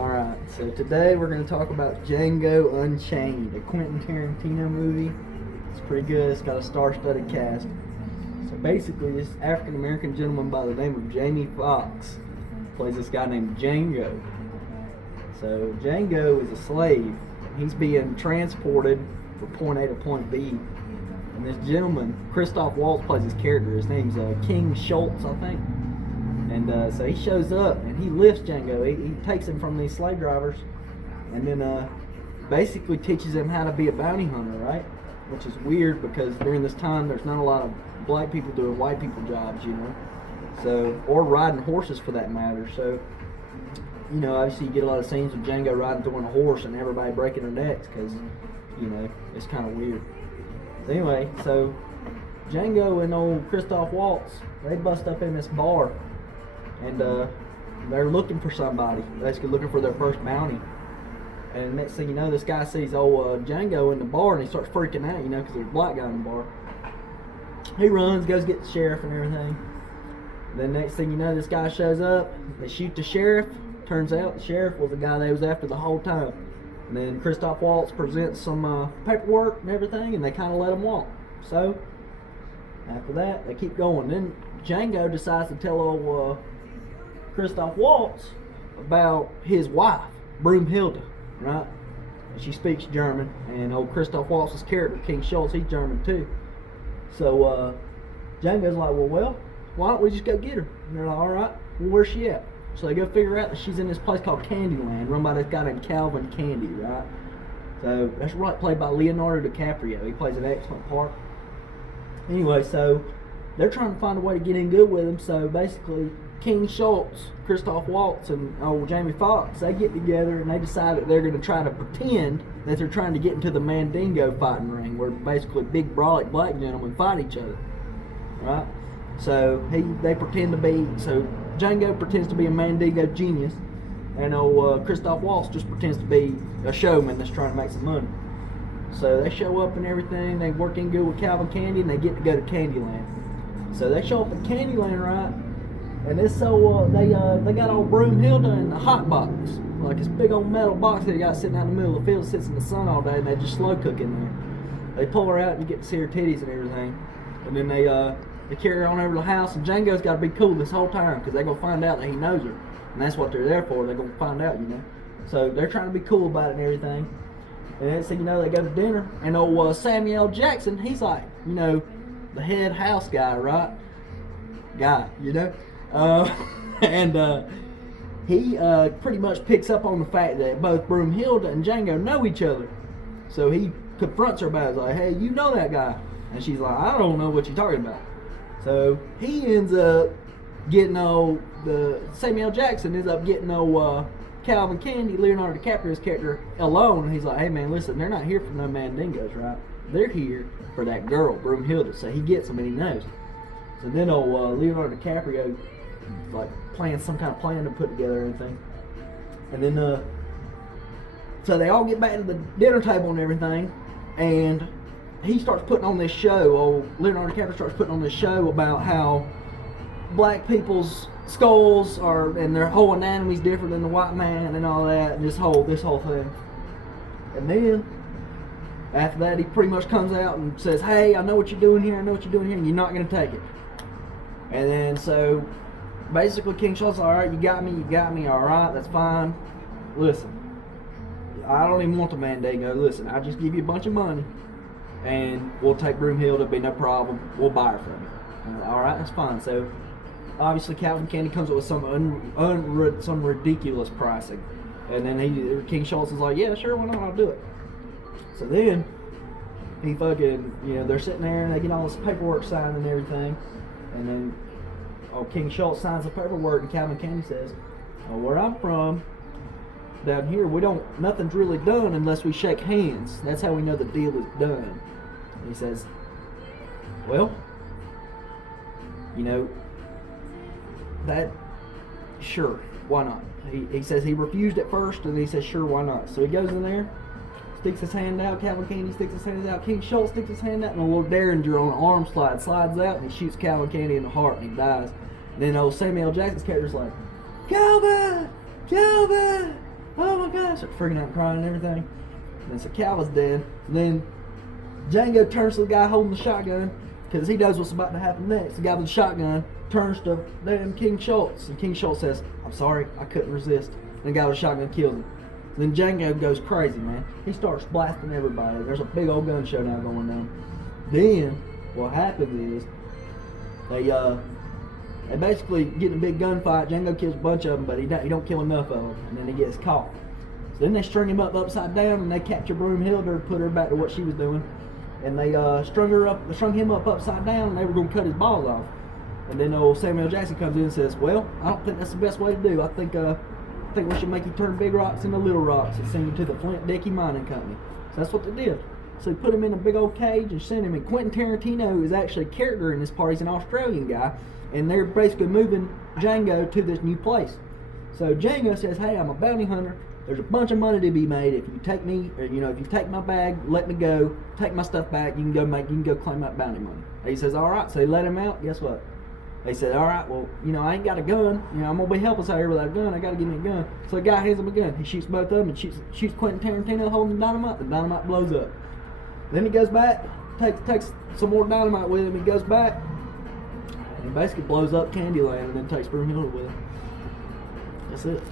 Alright, so today we're going to talk about Django Unchained, a Quentin Tarantino movie. It's pretty good. It's got a star-studded cast. So basically, this African-American gentleman by the name of Jamie Foxx plays this guy named Django. So Django is a slave. He's being transported from point A to point B. And this gentleman, Christoph Waltz, plays his character. His name's King Schultz, I think. And so he shows up and he lifts Django. He takes him from these slave drivers and then basically teaches him how to be a bounty hunter, right? Which is weird because during this time there's not a lot of black people doing white people jobs, you know. So, or riding horses for that matter. So, you know, obviously you get a lot of scenes with Django riding through on a horse and everybody breaking their necks because, you know, it's kind of weird. So anyway, so Django and old Christoph Waltz, they bust up in this bar. And they're looking for somebody, basically looking for their first bounty. And next thing you know, this guy sees old Django in the bar and he starts freaking out, you know, because there's a black guy in the bar. He runs, goes get the sheriff and everything. And then next thing you know, this guy shows up, they shoot the sheriff. Turns out the sheriff was the guy they was after the whole time. And then Christoph Waltz presents some paperwork and everything, and they kind of let him walk. So, after that, they keep going. Then Django decides to tell old Christoph Waltz about his wife, Broomhilda, right? And she speaks German, and old Christoph Waltz's character, King Schultz, he's German too. So Django's like, well, why don't we just go get her? And they're like, all right, well, where's she at? So they go figure out that she's in this place called Candyland, run by this guy named Calvin Candy, right? So that's right, played by Leonardo DiCaprio. He plays an excellent part. Anyway, so they're trying to find a way to get in good with him. So basically, King Schultz, Christoph Waltz, and old Jamie Foxx, they get together and they decide that they're going to try to pretend that they're trying to get into the Mandingo fighting ring, where basically big, brolic black gentlemen fight each other, right? So they pretend to be, so Django pretends to be a Mandingo genius, and old Christoph Waltz just pretends to be a showman that's trying to make some money. So they show up and everything, they work in good with Calvin Candy, and they get to go to Candyland. So they show up at Candyland, right? And it's so they got old Broomhilda in the hot box, like this big old metal box that they got sitting out in the middle of the field, sits in the sun all day, and they just slow cook in there. They pull her out and you get to see her titties and everything, and then they carry her on over to the house. And Django's got to be cool this whole time because they're gonna find out that he knows her, and that's what they're there for. They're gonna find out, you know. So they're trying to be cool about it and everything. And next thing you know, they go to dinner, and old Samuel Jackson, he's like, you know, the head house guy, right? You know. He pretty much picks up on the fact that both Broomhilda and Django know each other. So he confronts her about it. He's like, hey, you know that guy? And she's like, I don't know what you're talking about. So he ends up getting Samuel Jackson ends up getting Calvin Candy, Leonardo DiCaprio's character, alone. And he's like, hey man, listen, they're not here for no Mandingos, right? They're here for that girl, Broomhilda. So he gets them and he knows. So then Leonardo DiCaprio like playing some kind of plan to put together and everything. And then so they all get back to the dinner table and everything, and he starts putting on this show, Leonardo DiCaprio starts putting on this show about how black people's skulls are, and their whole anatomy's different than the white man and all that, and this whole thing. And then after that he pretty much comes out and says, hey, I know what you're doing here, and you're not going to take it. And then so basically King Schultz, all right, you got me, all right, that's fine. Listen, I don't even want the Mandingo. Listen, I just give you a bunch of money, and we'll take Broomhilda, be no problem. We'll buy her from you. All right, that's fine. So obviously Calvin Candy comes up with some ridiculous pricing, and then King Schultz is like, yeah, sure, why not? I'll do it. So then he fucking, you know, they're sitting there and they get all this paperwork signed and everything, and then King Schultz signs the paperwork, and Calvin Candy says, where I'm from, down here, nothing's really done unless we shake hands. That's how we know the deal is done. And he says, well, you know, sure, why not? He says he refused at first, and he says, sure, why not? So he goes in there, sticks his hand out, Calvin Candy sticks his hand out, King Schultz sticks his hand out, and a little derringer on an arm slides out, and he shoots Calvin Candy in the heart, and he dies. And then old Samuel Jackson's character's like, Calvin! start freaking out and crying and everything. And then so Calvin's dead. And then Django turns to the guy holding the shotgun because he knows what's about to happen next. The guy with the shotgun turns to damn King Schultz. And King Schultz says, I'm sorry, I couldn't resist. And the guy with the shotgun kills him. Then Django goes crazy, man. He starts blasting everybody. There's a big old gun showdown going on. Then what happens is they basically get in a big gunfight. Django kills a bunch of them, but he don't kill enough of them, and then he gets caught. So then they string him up upside down, and they capture Broomhilda, put her back to what she was doing, and they strung him up upside down, and they were going to cut his balls off. And then old Samuel Jackson comes in and says, "Well, I don't think that's the best way to do. I think we should make you turn big rocks into little rocks and send him to the Flint Dickie Mining Company." So that's what they did. So they put him in a big old cage and sent him. And Quentin Tarantino is actually a character in this part. He's an Australian guy. And they're basically moving Django to this new place. So Django says, "Hey, I'm a bounty hunter. There's a bunch of money to be made if you take me, or, if you take my bag, let me go, take my stuff back, you can go claim that bounty money." And he says, "All right." So they let him out. Guess what? They said, "All right, well, I ain't got a gun. I'm gonna be helpless out here without a gun. I gotta give me a gun." So the guy hands him a gun. He shoots both of them and shoots Quentin Tarantino holding the dynamite. The dynamite blows up. Then he goes back, takes some more dynamite with him. He goes back. And he basically blows up Candyland and then takes Broomhilda with him. That's it.